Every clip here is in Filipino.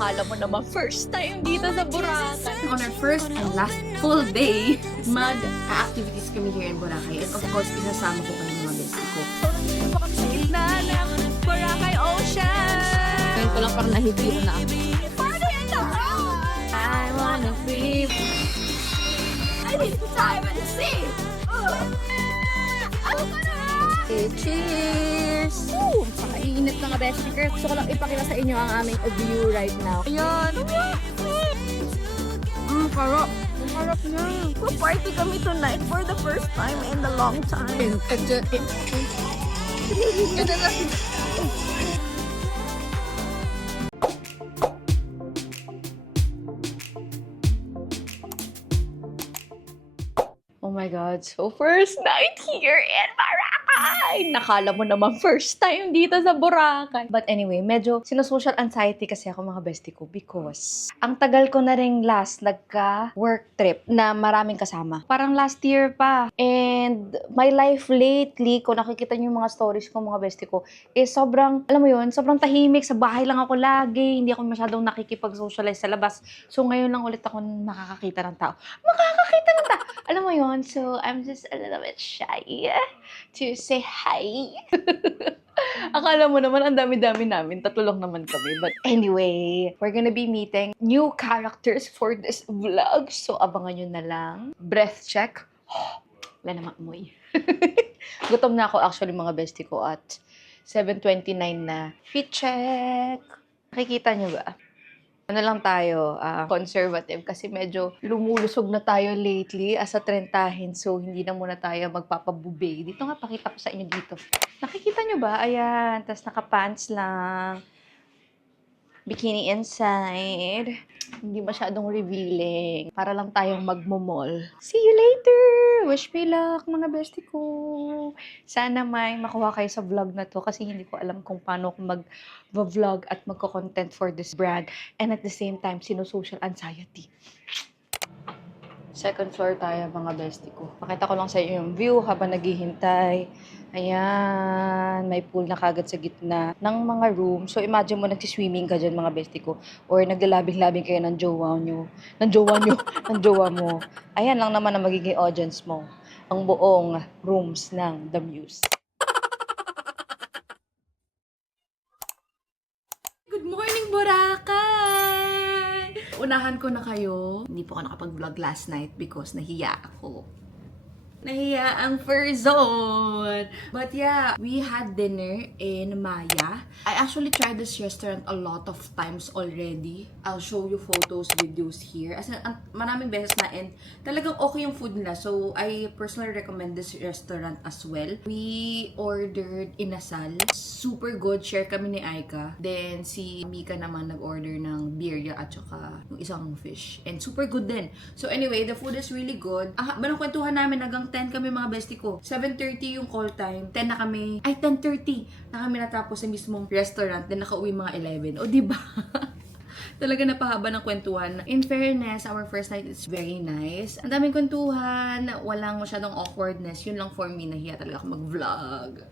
Nakala mo naman first time dito sa Boracay. On our first and last full day, mag-activities kami here in Boracay. And of course, isasama ko kayo mga bestie ko. Nandito kami sa gitna ng Boracay Ocean. Ngayon ko lang parang nahibiro na ako. Party in the road! I wanna be... I need time in the sea! Ano ka na? Cheers! Woo! Pakainit mga bestie girls. Gusto ko lang ipakita sa inyo ang aming view right now. Ayan! Karap! Ang harap niya. Party kami tonight for the first time in a long time. Oh my God, so first night here in Boracay! Nakala mo naman first time dito sa Boracay. But anyway, medyo sinusocial anxiety kasi ako mga bestie ko because ang tagal ko na ring last nagka-work trip na maraming kasama. Parang last year pa. And my life lately, kung nakikita niyo yung mga stories ko mga bestie ko, is sobrang, alam mo yun, sobrang tahimik. Sa bahay lang ako lagi. Hindi ako masyadong nakikipag-socialize sa labas. So ngayon lang ulit ako nakakakita ng tao. Makakakita ng tao! Alam mo yun, so I'm just a little bit shy to say hi. Akala mo naman ang dami-dami namin, tatlo lang naman kami. But anyway, we're gonna be meeting new characters for this vlog. So abangan nyo na lang. Breath check. Wala namang amoy. Gutom na ako actually mga bestie ko at 7:29 na. Fit check. Nakikita nyo ba? Ano lang tayo, conservative kasi medyo lumulusog na tayo lately as a trentahin. So, hindi na muna tayo magpapabube. Dito nga, pakita ko sa inyo dito. Nakikita nyo ba? Ayan. Tapos naka-pants lang. Bikini inside. Hindi masyadong revealing. Para lang tayong magmomall. See you later! Wish me luck, mga bestie ko. Sana may makuha kayo sa vlog na to kasi hindi ko alam kung paano ako mag-vlog at magko-content for this brand. And at the same time, sinusocial anxiety. Second floor tayo, mga bestie ko. Pakita ko lang sa inyo yung view habang naghihintay. Ayan, may pool na kagad sa gitna ng mga room. So, imagine mo, nagsiswimming ka dyan, mga bestie ko. Or naglalabing-labing kayo ng jowa nyo. Ng jowa mo. Ayan lang naman ang magiging audience mo. Ang buong rooms ng The Muse. Good morning, Boracay! Unahan ko na kayo. Hindi po ako nakapag-vlog last night because nahiya ako. Nahiya ang fur zone. But yeah, we had dinner in Maya. I actually tried this restaurant a lot of times already. I'll show you photos, videos here. As in, maraming beses na and talagang okay yung food nila. So, I personally recommend this restaurant as well. We ordered inasal. Super good. Share kami ni Aika. Then, si Mika naman nag-order ng birria at saka yung isang fish. And super good din. So, anyway, the food is really good. Banang kwentuhan namin hanggang 10 kami mga bestie ko. 7:30 yung call time. 10 na kami. Ay, 10:30 na kami natapos sa mismong restaurant. Then nakauwi mga 11. O, diba? Talaga napahaba ng kwentuhan. In fairness, our first night is very nice. Ang daming kwentuhan. Walang masyadong awkwardness. Yun lang for me. Nahiya talaga ako mag-vlog.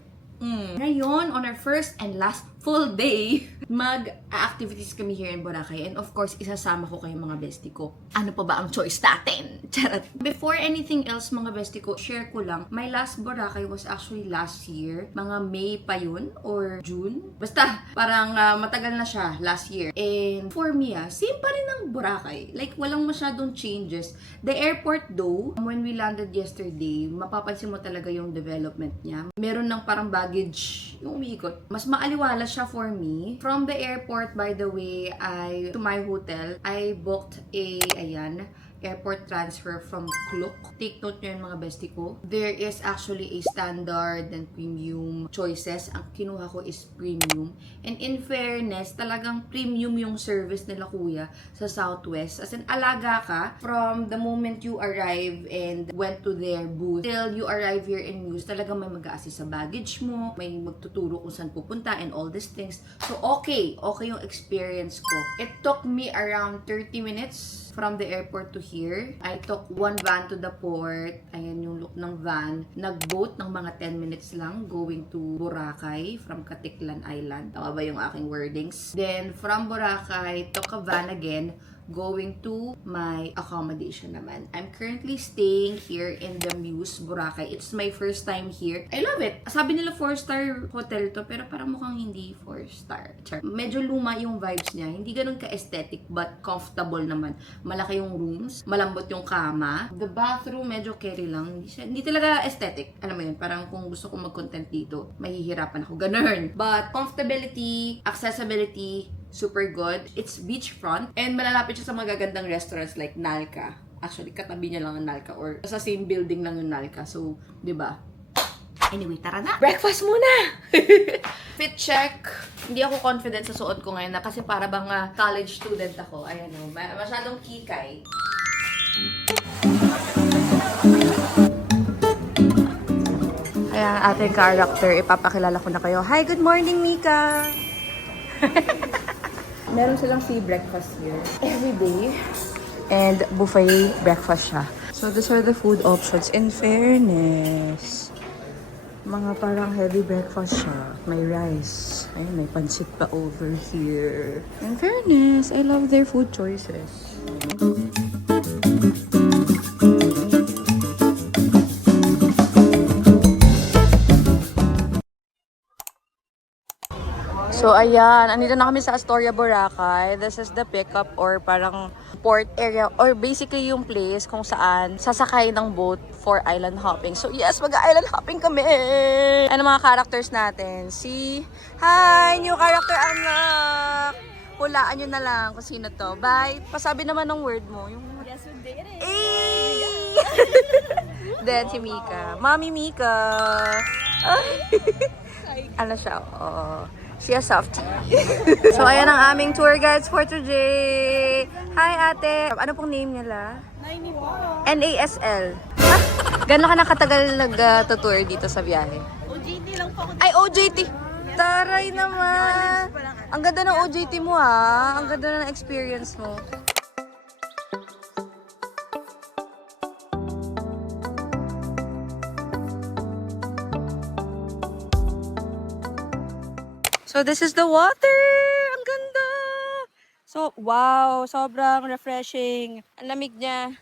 Ngayon, on our first and last full day, mag-activities kami here in Boracay. And of course, isasama ko kayo mga bestie ko. Ano pa ba ang choice natin? Charot! Before anything else mga bestie ko, share ko lang, my last Boracay was actually last year. Mga May pa yun or June. Basta, parang matagal na siya last year. And for me, same pa rin ang Boracay. Like, walang masyadong changes. The airport though, when we landed yesterday, mapapansin mo talaga yung development niya. Meron ng parang baggage yung umiikot. Mas maaliwala siya for me. From the airport, by the way, to my hotel, I booked airport transfer from Klook. Take note nyo yun mga bestie ko. There is actually a standard and premium choices. Ang kinuha ko is premium. And in fairness, talagang premium yung service nila kuya sa Southwest. As in, alaga ka from the moment you arrive and went to their booth till you arrive here in Muse. Talagang may mag-a-assist sa baggage mo, may magtuturo kung saan pupunta and all these things. So, okay yung experience ko. It took me around 30 minutes from the airport to here. I took one van to the port. Ayan yung look ng van. Nag-boat ng mga 10 minutes lang going to Boracay from Caticlan Island. Tama ba yung aking wordings? Then, from Boracay, took a van again going to my accommodation naman. I'm currently staying here in the Muse, Boracay. It's my first time here. I love it. Sabi nila 4-star hotel to, pero parang mukhang hindi 4-star. Medyo luma yung vibes niya. Hindi ganun ka-aesthetic, but comfortable naman. Malaki yung rooms, malambot yung kama. The bathroom, medyo carry lang. Hindi talaga aesthetic. Alam mo yun, parang kung gusto kong mag-content dito, mahihirapan ako. Ganun. But comfortability, accessibility, super good. It's beachfront and malalapit siya sa magagandang restaurants like Nalca. Actually, katabi niya lang ang Nalca or sa same building lang yung Nalca. So, di ba? Anyway, tara na! Breakfast muna! Fit check. Hindi ako confident sa suot ko ngayon na kasi para bang college student ako. Ayan o, masyadong kikay. Ayan, ating character. Ipapakilala ko na kayo. Hi, good morning, Mika! Meron silang free breakfast here every day. And buffet breakfast siya. So, these are the food options. In fairness, mga parang heavy breakfast siya. May rice. Ayun, may pansit pa over here. In fairness, I love their food choices. So, ayan. Andito na kami sa Astoria, Boracay. This is the pickup or parang port area or basically yung place kung saan sasakay ng boat for island hopping. So, yes, mag-island hopping kami! Ano mga characters natin? Hi! New character, anak! Hulaan nyo na lang kung sino to. Bye! Pasabi naman ng word mo. Yung... Yes, we did it! Then, si Mika. Mami Mika! Ano siya? Oo. She a softie. So, ayan ang aming tour guides for today. Hi, ate. Ano pong name nila? Naini po. NASL. Ah, gano'n ka na katagal nag-tour dito sa biyahe? OJT lang po ako. Ay, OJT! Taray naman! Ang ganda ng OJT mo, ha? Ang ganda ng experience mo. So, this is the water! Ang ganda! So, wow! Sobrang refreshing. Ang lamig niya.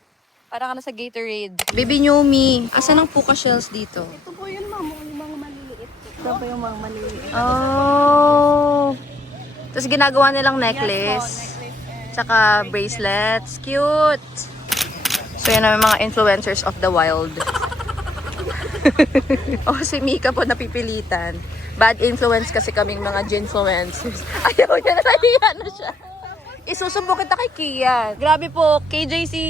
Parang ka na sa Gatorade. Baby Nyomi, asan ang puka shells dito? Ito po yung mga maliliit. Ito po yung mga maliliit. Oh! Tapos ginagawa nilang Yes necklace. po, necklace. Tsaka bracelets. Cute! So, yan ang mga influencers of the wild. Oh, si Mika po napipilitan. Bad influence kasi kaming mga ginfluencers. Ayaw niya na, nahiya na siya. Isusumbo kita kay Kian. Grabe po, KJ si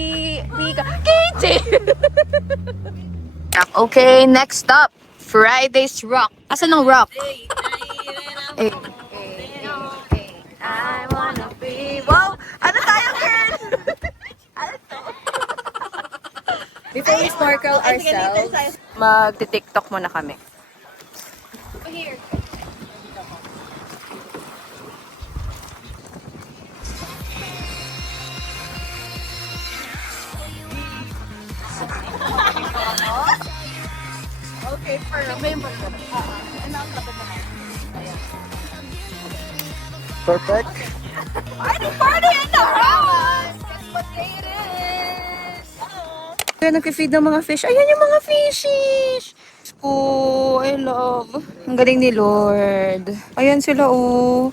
Mika. KJ! Okay, next up. Friday's Rock. Asan ang rock? Eh. I wanna be... Wow! Ano tayo, girl? Ano to? Before we snorkel ourselves, magti-tiktok muna kami. Here. Okay, for November. Perfect. Party in the house! That's what day it is! Kaya nag-feed ng mga fish. Ayan yung mga fishies! Oh, I love. Ang galing ni Lord. Ayan sila, oh.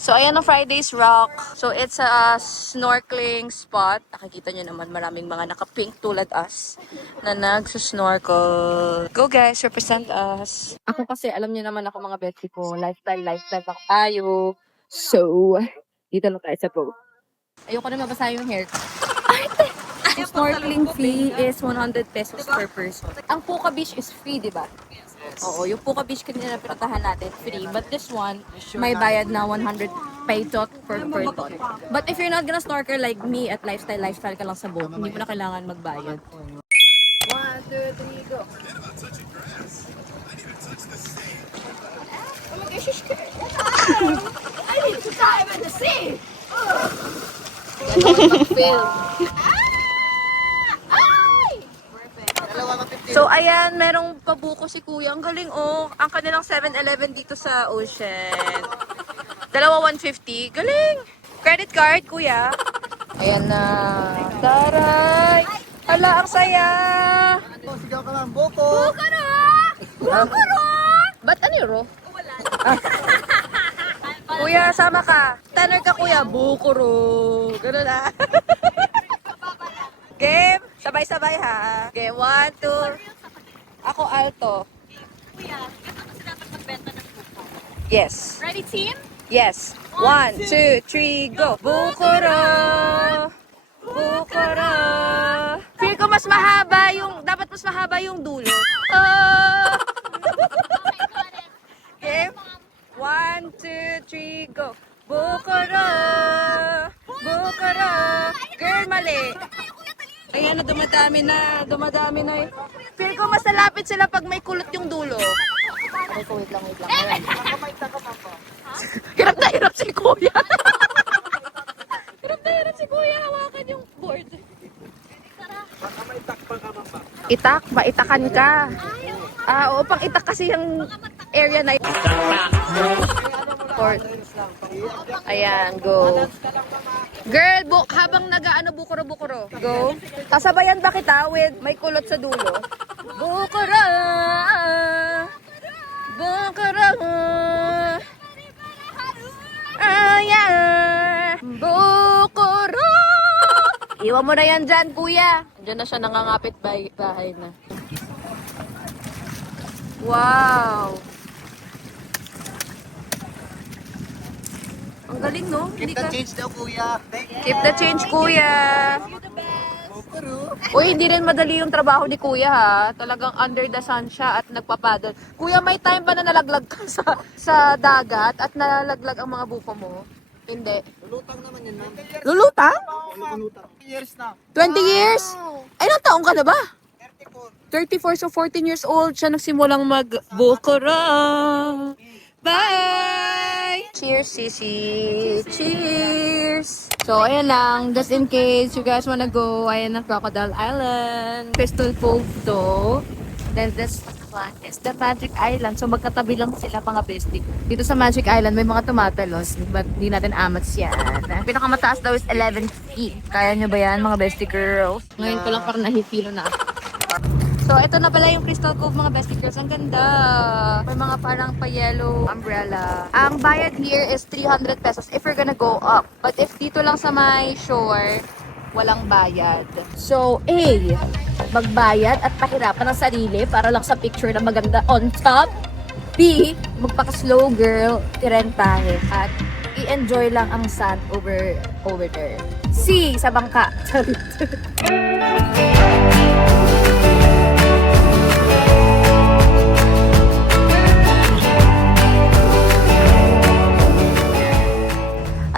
So, ayan ang Friday's Rock. So, it's a snorkeling spot. Nakikita nyo naman maraming mga naka-pink tulad us na nagsusnorkel. Go guys, represent us. Ako kasi, alam nyo naman ako mga bestie ko. Lifestyle ako tayo. So, dito lang tayo sa boat. Ayoko na mabasa yung hair ko. Ang snorkeling fee is 100 pesos per person. Ang Puka Beach is free, di ba? Oo, yung Puka Beach kanina na pinuntahan natin, free. But this one, may bayad na 100 pesos per person. But if you're not gonna snorkel like me at lifestyle ka lang sa boat, hindi mo na kailangan magbayad. 1, 2, 3, go! I need to dive in the sea! So, ayan, merong pabuko si Kuya. Ang galing, oh. Ang kanilang 7-Eleven dito sa Ocean. Dalawa 150. Galing! Credit card, Kuya. Ayan na. Taray! Hala, ang saya! Sigaw ka lang, Boko! Ba't ano yun, Ro? Kuya, sama ka. Tanner ka, Kuya. Bukuro. Ganun na. Game. Sabay-sabay, ha. Game. 1, 2. Ako, alto. Kuya, ito kasi dapat magbenta ng buko. Yes. Ready, team? Yes. 1, 2, 3, go. Bukuro. Bukuro. Feel ko mas mahaba yung, dapat mas mahaba yung dulo. Oh. Game. 1, 2, 3, go. Bukuro. Bukuro. Girl, mali. Ayan na, dumadami na eh. Feel ko mas nalapit sila pag may kulot yung dulo. Okay, wait lang. Ayan. Hirap na hirap si Kuya. Hirap na hirap si Kuya. Hawakan yung board. Itak? Maitakan ka. Oo, pang itak kasi yung area na yun. Ayan, go. Girl, habang nag-ano, bukuro. Go. Sasabayan ba kita with may kulot sa dulo? Bukuro. Bukuro. Ayan. Bukuro. Iwan mo na yan dyan, Kuya. Diyan na siya nangangapit bahay na. Wow. Ang galing, no? Keep the change daw, kuya. Keep the change, Kuya. Uy, hindi rin madali yung trabaho ni Kuya, ha? Talagang under the sun siya at nagpapadal. Kuya, may time ba na nalaglag ka sa dagat at nalaglag ang mga buko mo? Hindi. Lulutang naman yan, ma'am. Lulutang? Lulutang. Years na. 20 years? Ay, ilang taong ka na ba? 34. 34, so 14 years old siya nagsimulang mag-bukura. Bye! Cheers, Sisi! Cheers! So, ayan lang. Just in case you guys wanna go, ayan na Crocodile Island. Crystal Cove to. Then this one is the Magic Island. So, magkatabi lang sila mga bestie. Dito sa Magic Island, may mga tumatalos. But di natin amats yan. Pinakamataas daw is 11 feet. Kaya nyo ba yan, mga bestie girls? Ngayon ko lang parang nahihilo na ako. So, ito na pala yung Crystal Cove, mga bestie girls. Ang ganda. May mga parang pa-yellow umbrella. Ang bayad here is 300 pesos if you're gonna go up. But if dito lang sa my shore, walang bayad. So, A, magbayad at pahirapan ng sarili para lang sa picture na maganda on top. B, magpaka-slow girl, irentahe. At i-enjoy lang ang sun over there. C, sa bangka.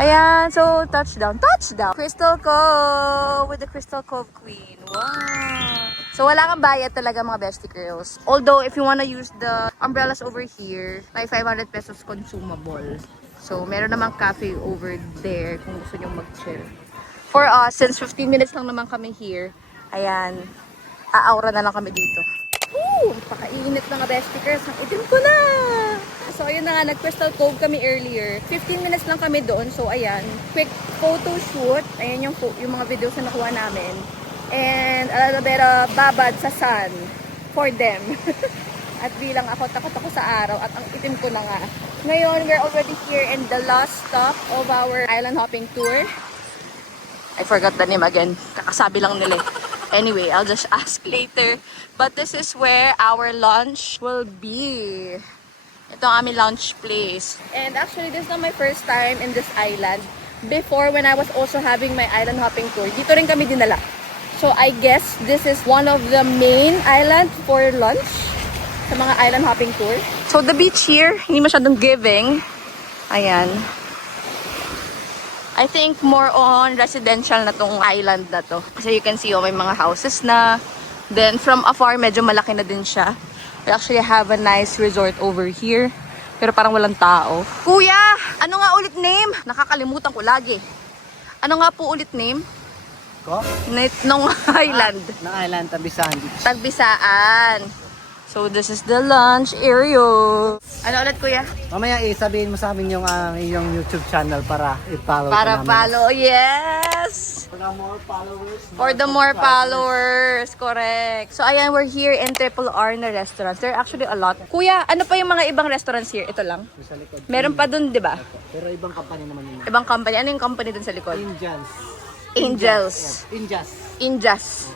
Ayan, so touchdown. Crystal Cove with the Crystal Cove Queen. Wow. So wala kang bayad talaga mga bestie girls. Although if you wanna use the umbrellas over here, may 500 pesos consumable. So meron namang cafe over there kung gusto nyo mag-chill. For us, since 15 minutes lang naman kami here, ayan, aaura na lang kami dito. Woo! Pakainit na nga bestie girls. Ang itim ko na! So, ayun na nga, nag-Crystal Cove kami earlier. 15 minutes lang kami doon. So, ayan. Quick photo shoot. Ayan yung mga videos na nakuha namin. And, a little bit babad sa sun for them. At bilang ako, takot ako sa araw. At ang itim ko na nga. Ngayon, we're already here in the last stop of our island hopping tour. I forgot the name again. Kakasabi lang nila. Anyway, I'll just ask later. But this is where our lunch will be. Ito ang aming lunch place. And actually, this is not my first time in this island. Before, when I was also having my island hopping tour, dito rin kami dinala. So, I guess this is one of the main island for lunch sa mga island hopping tour. So, the beach here, hindi masyadong giving. Ayan. I think more on residential na tong island na to. Kasi you can see, may mga houses na. Then, from afar, medyo malaki na din siya. We actually have a nice resort over here. Pero parang walang tao. Kuya! Ano nga ulit name? Nakakalimutan ko lagi. Ano nga po ulit name? Ko? Nung island. Na island, Tabisan Beach. Tagbisaan. So, this is the lunch area. Ano ulit, kuya? Mamaya sabihin mo sa amin yung iyong YouTube channel para i-follow Para namin. follow. Yes! For the more followers. For the more followers. Correct. So, ayan, we're here in Triple R na restaurants. There are actually a lot. Kuya, ano pa yung mga ibang restaurants here? Ito lang? Sa likod. Meron pa dun, di ba? Pero ibang company naman yun. Ibang company. Ano yung company dun sa likod? Indians. Angels. Indians. Injas.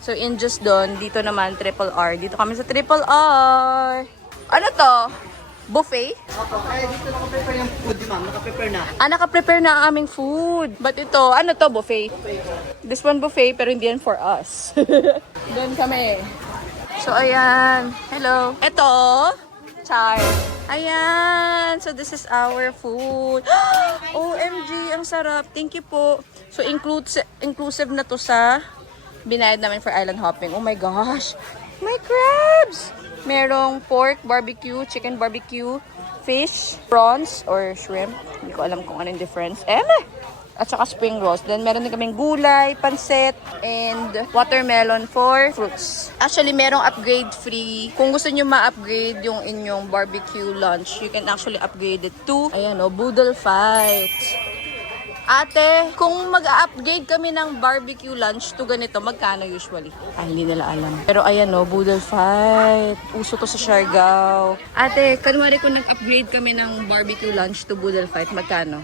So, Injas doon. Dito naman, Triple R. Dito kami sa Triple R. Ano to? Buffet? Opo, dito naka-prepare yung food, di ma'am. Naka-prepare na. Naka-prepare na ang aming food. But ito, ano to, buffet? This one buffet, pero hindi yan for us. Doon kami. So, ayan. Hello. Ito, char. Ayan. So, this is our food. OMG, ang sarap. Thank you po. So, inclusive na to sa binayad namin for island hopping. Oh my gosh. My crabs! Merong pork, barbecue, chicken barbecue, fish, prawns, or shrimp. Hindi ko alam kung anong difference. At saka spring rolls. Then, meron din kaming gulay, pansit, and watermelon for fruits. Actually, merong upgrade free. Kung gusto nyo ma-upgrade yung inyong barbecue lunch, you can actually upgrade it to, ayan o, Boodle Fight. Ate, kung mag-upgrade kami ng barbecue lunch to ganito, magkano usually? Ay, hindi nila alam. Pero ayan o, Boodle Fight. Uso to sa Siargao. Ate, kanwari kung nag-upgrade kami ng barbecue lunch to Boodle Fight, magkano?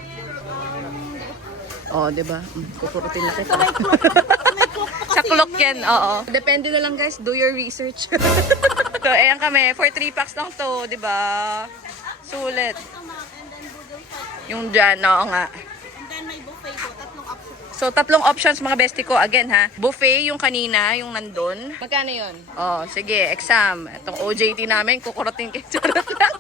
Oh, diba? Kukurutin na kita. Sa clock yan, oo. Depende na lang guys, do your research. So, ayan kami. For 3 packs lang to, diba? Sulit. Yung dyan, oo nga. So, tatlong options mga bestie ko. Again ha, buffet yung kanina, yung nandun. Magkano yun? Oh, sige, exam. Itong OJT namin, kukurutin kayo. Charot lang.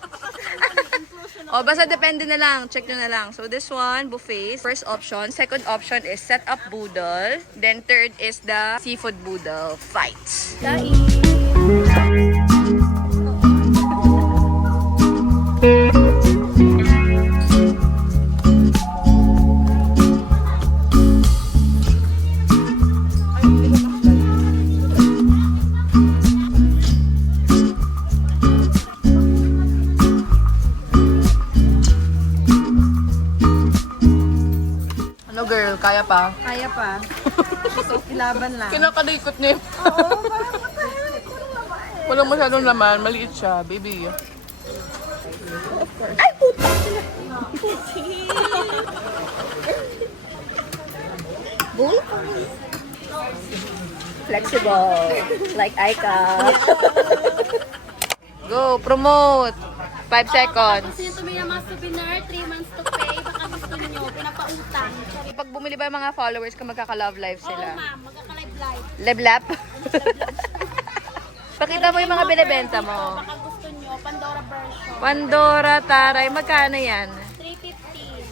Oh, basta depende na lang. Check nyo na lang. So, this one, buffet. First option. Second option is set up boodle. Then, third is the seafood boodle fight. Ano girl, kaya pa? Kaya pa. So, kilaban lang. Kinakalikot niya. Walang masyadong laman, maliit siya, baby. Ay, puta! Flexible, like Aika. Go, promote. 5 seconds. Gusto nyo tumingin ng mga souvenir, 3 months to pay, baka gusto nyo, pinapautang. Pag bumili ba yung mga followers ko, magkaka-love life Oo sila? ma'am, magkaka-live-live. Leblap? Pakita mo yung mga binibenta mo. Baka gusto nyo, Pandora version. Pandora, taray, magkano yan?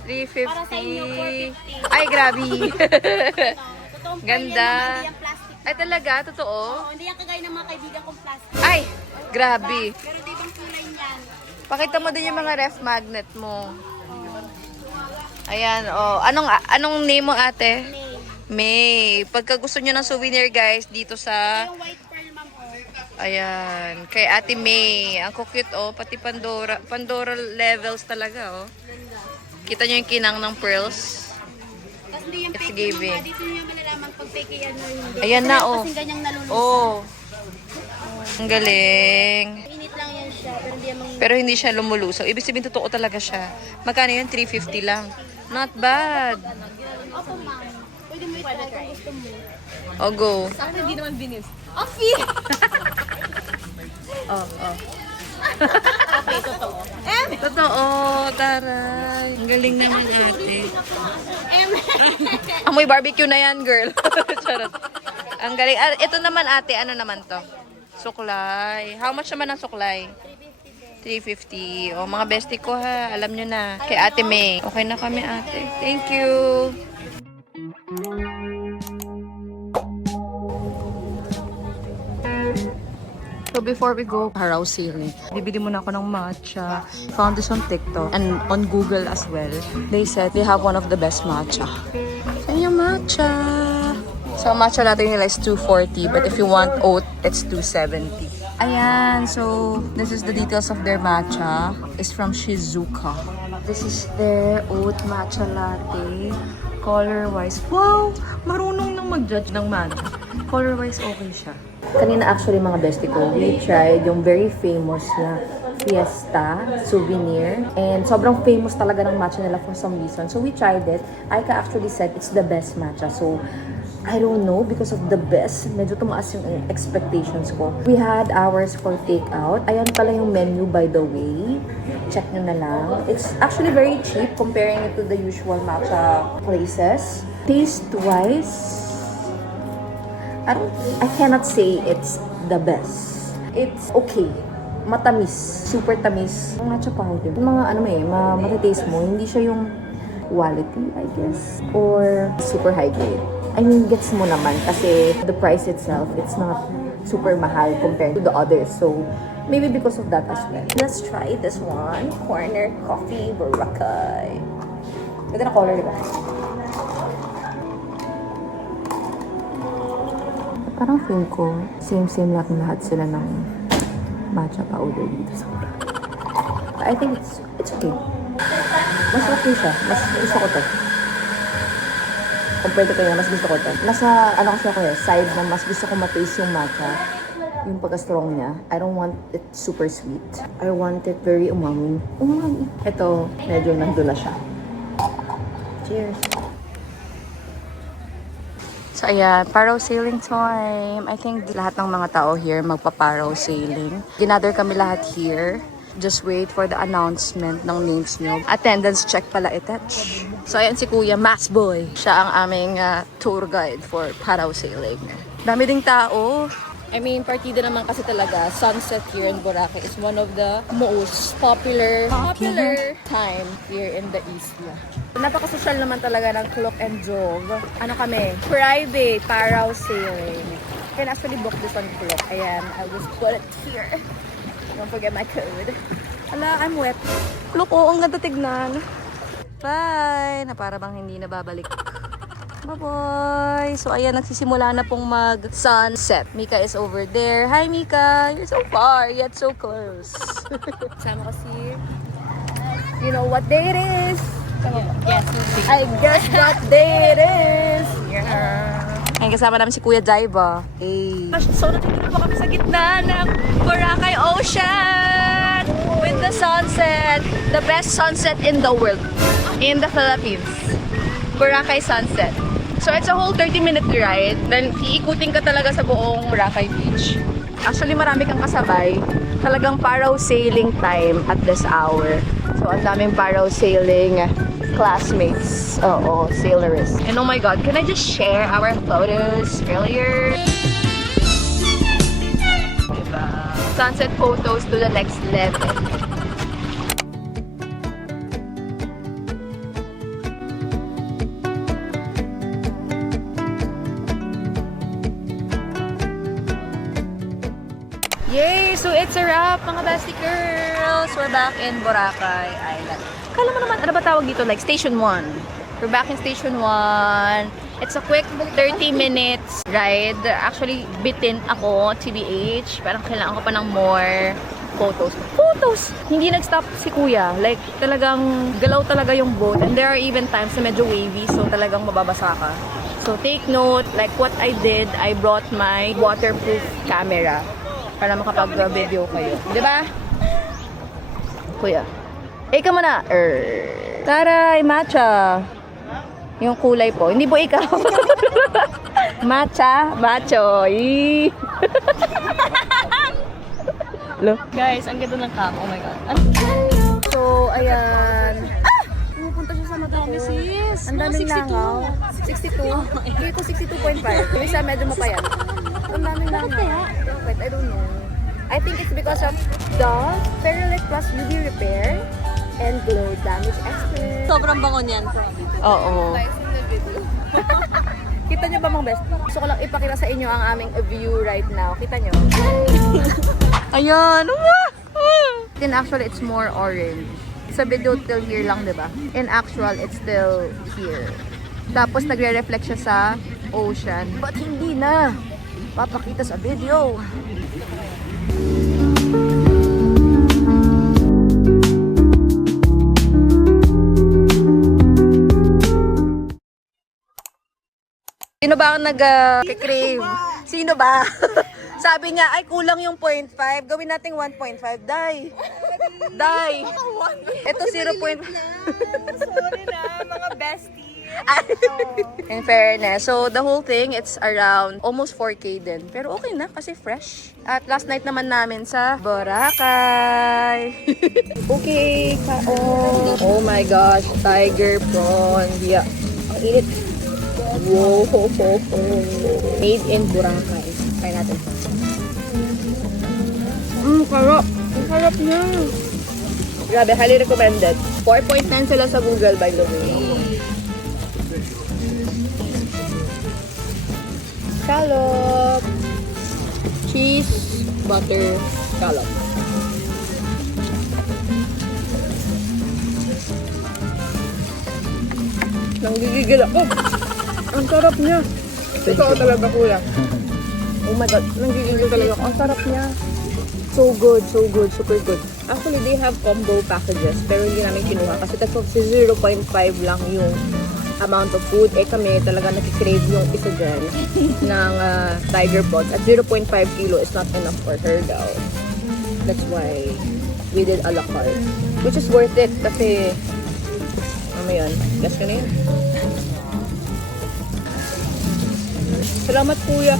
350. Para sa inyo, 350. Ay, grabe. Totoong Ganda. pearl yan, hindi yan plastic. Ay, talaga? Totoo? Oo, hindi yan kagaya ng mga kaibigan kong plastic. Ay, grabe. Pero di bang kulay niyan? Pakita mo din yung mga ref magnet mo. Ayan, oh. Anong name mo, ate? May. Pagka gusto nyo ng souvenir, guys, dito sa... Yung white pearl ma'am, oh. Ayan. Kay Ate May. Ang cute, oh. Pati Pandora. Pandora levels talaga, oh. Kita nyo yung kinang ng pearls? Tapos hindi yung It's fake giving. yung mga, dito nyo malalaman pag fake yan or hindi. Ayan na, oh. Kasi ganyang nalulusa. Oh. Ang galing. Init lang yan siya, pero hindi yung Pero hindi siya lumulusaw. Ibig sabihin, totoo talaga siya. Magkano yun? 350 lang. Not bad. Opo ma'am. Pwede mo i-try kung gusto mo. Oh, go. Sana hindi naman binis. Oh, fee! Oh, oh. Okay, totoo. Totoo, taray. Ang galing naman, ate. Em. Amoy barbecue na yan, girl. Charot. Ang galing. Ah, ito naman, ate. Ano naman to? Suklay. How much naman ang suklay? 350. O, mga bestie ko ha. Alam nyo na. Kay Ate May. Okay na kami, ate. Thank you. So before we go, Haraw Siri, bibili muna ako ng matcha. Found this on TikTok and on Google as well. They said they have one of the best matcha. yung matcha. So, matcha latte nila is 240. But if you want oat, it's 270. Ayan. So, this is the details of their matcha. It's from Shizuka. This is their oat matcha latte. Color-wise. Wow! Marunong nang mag-judge ng matcha. Color-wise, okay siya. Kanina actually mga bestie ko, we tried yung very famous na Fiesta souvenir. And sobrang famous talaga ng matcha nila for some reason. So we tried it. Aika actually said it's the best matcha. So I don't know, because of the best, medyo tumaas yung expectations ko. We had ours for takeout. Ayan pala yung menu, by the way. Check nyo na lang. It's actually very cheap comparing it to the usual matcha places. Taste-wise, I cannot say it's the best. It's okay. Matamis. Super tamis. Yung matcha powder. Yung mga matataste mo, hindi siya yung quality, I guess. Or super high grade. I mean, gets mo naman kasi the price itself, it's not super mahal compared to the others. So, maybe because of that as well. Let's try this one. Corner Coffee Boracay. Ganda na color, diba? Parang feel ko, same lahat sila ng matcha powder dito sa Boracay. I think it's okay. Mas okay siya. Mas gusto ko to. Compared to kaya, mas gusto ko to. Nasa, kasi ako side na mas gusto ko mataste yung matcha. Yung pagka-strong niya. I don't want it super sweet. I want it very umami. Umami. Ito, medyo nandun na siya. Cheers! So ayan, parasailing time. I think lahat ng mga tao here magpa-parasailing. Ginather kami lahat here. Just wait for the announcement ng names nyo. Attendance check pala itach. So ayan si Kuya Mass Boy. Siya ang aming tour guide for parasailing. Dami ding tao. I mean, partida naman kasi talaga. Sunset here in Boracay is one of the most popular time here in the isla. Napaka-social naman talaga ng Cloak and Jove. Ano kami? Private parasailing. You can actually book this on Cloak. Ayan, I'll just put it here. Don't forget my code. Ala, I'm wet. Look, ang ganda tignan. Bye! Na para bang hindi na babalik. Bye-bye! So, ayan, nagsisimula na pong mag-sunset. Mika is over there. Hi, Mika! You're so far, yet so close. Sama kasi, you know what day it is? Yes, I guess what day it is! Yeah! Ayun, kasama namin si Kuya Jaiba. Hey. So, natutulog po kami sa gitna ng Boracay Ocean! With the sunset! The best sunset in the world. In the Philippines. Boracay sunset. So, it's a whole 30-minute ride. Then, iikutin ka talaga sa buong Boracay Beach. Actually, marami kang kasabay. Talagang parasailing time at this hour. So, ang daming parasailing classmates. Oo, sailors. And oh my God, can I just share our photos earlier? Diba? Sunset photos to the next level. Yay! So it's a wrap, mga bestie girls! We're back in Boracay Island. Kala mo naman, ano ba tawag dito? Like Station 1. We're back in Station 1. It's a quick 30 minutes ride. Actually, bitin ako, TBH. Parang kailangan ko pa ng more photos. Photos! Hindi nag-stop si Kuya. Like, talagang galaw talaga yung boat. And there are even times na medyo wavy, so talagang mababasa ka. So take note, like what I did, I brought my waterproof camera para makapag-video kayo. Diba? Kuya. Ikaw muna. Taray, matcha. Yung kulay po. Hindi po ikaw. Matcha. Macho. Look. Guys, ang ganda ng cam. Oh my God. So, ayan. Pumupunta siya sa mata ko. Sis, Ang daming langaw. 62. Hindi ko 62.5. Yung isa medyo mapayat. Ang daming langaw. But I don't know. I think it's because of the Ferrolit Plus UV Repair and Glow Damage Expert. Sobrang bango niyan. Oo. Kita nyo ba mga best? Gusto ko lang ipakita sa inyo ang aming view right now. Kita nyo? Ayan! In actual, it's more orange. Sa video till here lang, diba? In actual, it's still here. Tapos nagre-reflect siya sa ocean. But hindi na. Papakita sa video. Sino ba ang nag-crave? Sino ba? Sabi niya, ay kulang yung 0.5. Gawin natin 1.5. Dai. Dai. Ito 0.5. Sorry na, mga bestie. In fairness, so the whole thing, it's around almost 4K din. Pero okay na kasi fresh. At last night naman namin sa Boracay. Okay, kaon. Oh my gosh, tiger prawn. Yeah. Ang init. Whoa, ho, ho, ho. Made in Boracay. Try natin. Sarap. Ang sarap niya. Grabe, highly recommended. 4.9 sila sa Google, by the way. Scallop. Cheese, butter, scallop. Nanggigigil ako. Ang sarap niya. Ito talaga kuya. Oh my god, nanggigigil talaga ako. Ang sarap niya. So good, super good. Actually, they have combo packages pero hindi namin kinuha kasi that's 0.5 lang yung amount of food. Eh kami talaga nakikrave yung isa dyan ng tiger pot at 0.5 kilo is not enough for her daw. That's why we did a la carte. Which is worth it kasi ano yun, gas ka na yun. Salamat kuya.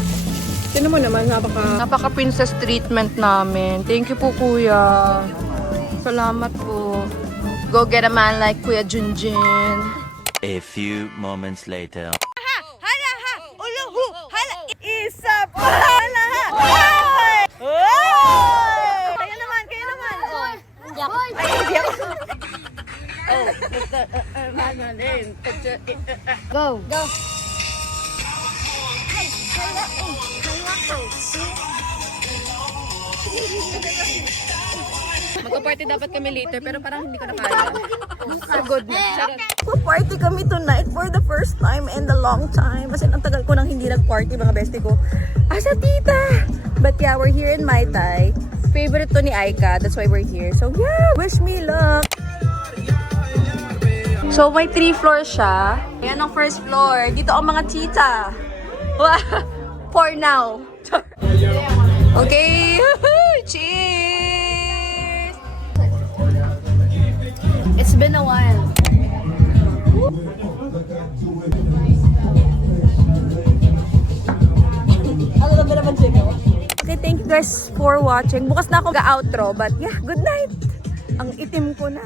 Sino mo naman, napaka-princess treatment namin. Thank you po, kuya. Salamat po. Go get a man like Kuya Junjun. A few moments later. Go. Go. Magpa-party dapat kami later pero parang hindi ko na kaya. Pagod na. Party kami tonight for the first time in a long time. Kasi ang tagal ko nang hindi nag-party mga bestie ko. Asa tita! But yeah, we're here in Mai Tai. Favorite to ni Aika. That's why we're here. So yeah, wish me luck! So may 3 floors siya. Ayan ang first floor. Dito ang mga tita. For now. Okay. Cheers! It's been a while. Okay, thank you guys for watching. Bukas na ako ga-outro, but yeah, good night. Ang itim ko na.